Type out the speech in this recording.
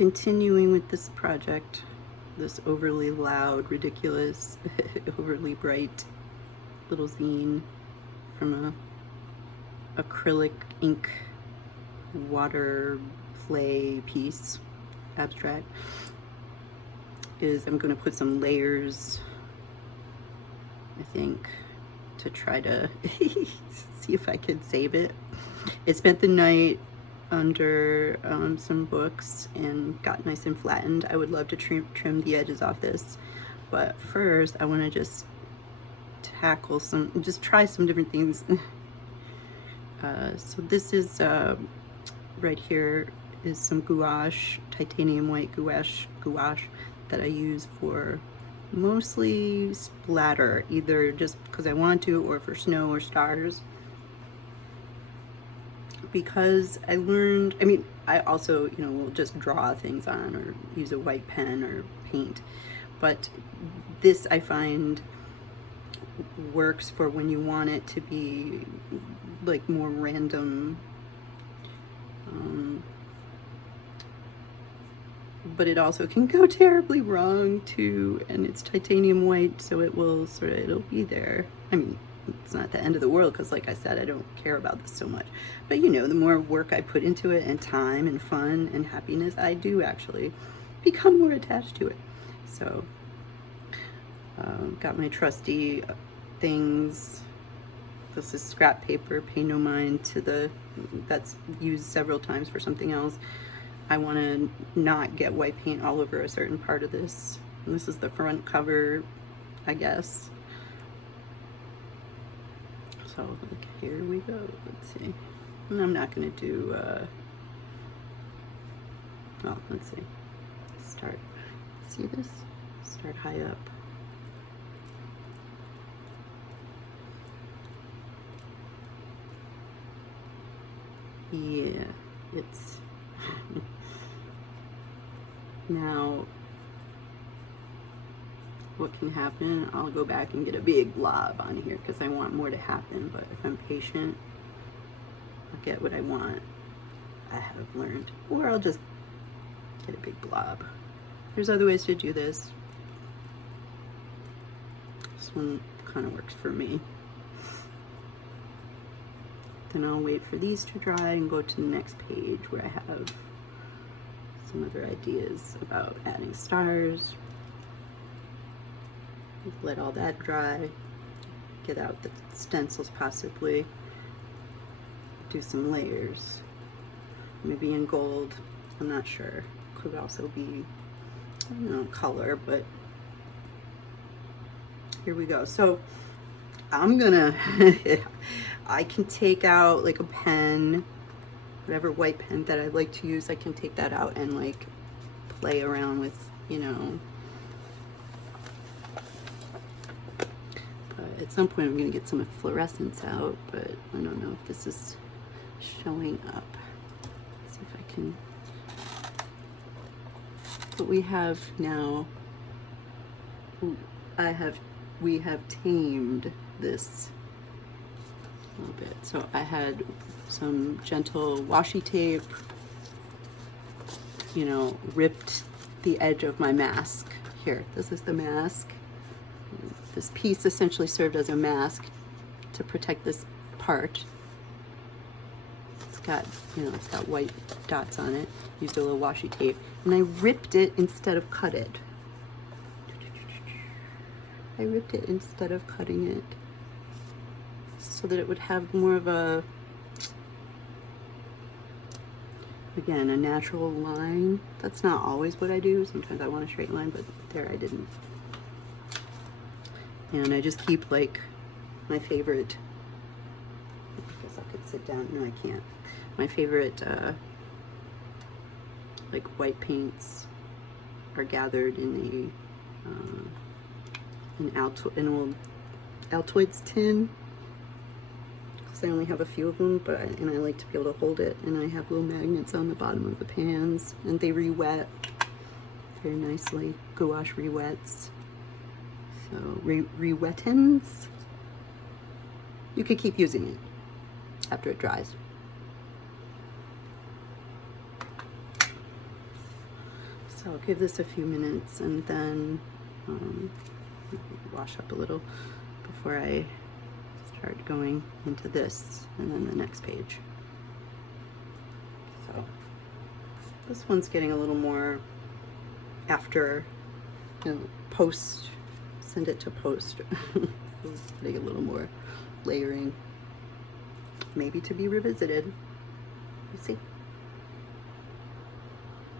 continuing with this project, this overly loud, ridiculous, overly bright little zine from a acrylic ink water clay piece, abstract, is I'm going to put some layers, I think, to try to see if I can save it. It spent the night under some books and got nice and flattened. I would love to trim the edges off this, but first I want to just tackle just try some different things. So this is right here is some gouache, titanium white gouache that I use for mostly splatter, either just because I want to or for snow or stars. Because I learned, I mean, I also, you know, will just draw things on or use a white pen or paint. But this I find works for when you want it to be like more random. But it also can go terribly wrong too, and it's titanium white, so it will it'll be there. I mean, it's not the end of the world, because like I said, I don't care about this so much. But you know, the more work I put into it, and time and fun and happiness, I do actually become more attached to it. So got my trusty things. This is scrap paper, pay no mind to that's used several times for something else. I want to not get white paint all over a certain part of this. And this is the front cover, I guess. So like, here we go. Let's see. And I'm not going to do, oh, let's see. Start, see this? Start high up. Yeah, it's now what can happen, I'll go back and get a big blob on here because I want more to happen, but if I'm patient, I'll get what I want, I have learned. Or I'll just get a big blob. There's other ways to do this. This one kind of works for me. Then I'll wait for these to dry and go to the next page where I have some other ideas about adding stars. Let all that dry, get out the stencils possibly, do some layers, maybe in gold, I'm not sure. Could also be, I don't know, color, but here we go. So I'm gonna, I can take out like a pen, whatever white pen that I like to use, I can take that out and like play around with, you know. But at some point I'm gonna get some fluorescence out, but I don't know if this is showing up. Let's see if I can. But we have now, we have tamed this a little bit. So I had some gentle washi tape, you know, ripped the edge of my mask. Here, this is the mask. This piece essentially served as a mask to protect this part. It's got, you know, it's got white dots on it. Used a little washi tape, and I ripped it instead of cut it. I ripped it instead of cutting it so that it would have more of a, again, a natural line. That's not always what I do. Sometimes I want a straight line, but there I didn't. And I just keep like my favorite, I guess I could sit down. No, I can't. My favorite like white paints are gathered in an old Altoids tin, because I only have a few of them, but and I like to be able to hold it, and I have little magnets on the bottom of the pans, and they re-wet very nicely. Gouache re-wets. So re-wettens. You could keep using it after it dries. So I'll give this a few minutes and then wash up a little before I start going into this and then the next page. So this one's getting a little more after, you know, post, send it to post. It's getting a little more layering, maybe to be revisited. You see.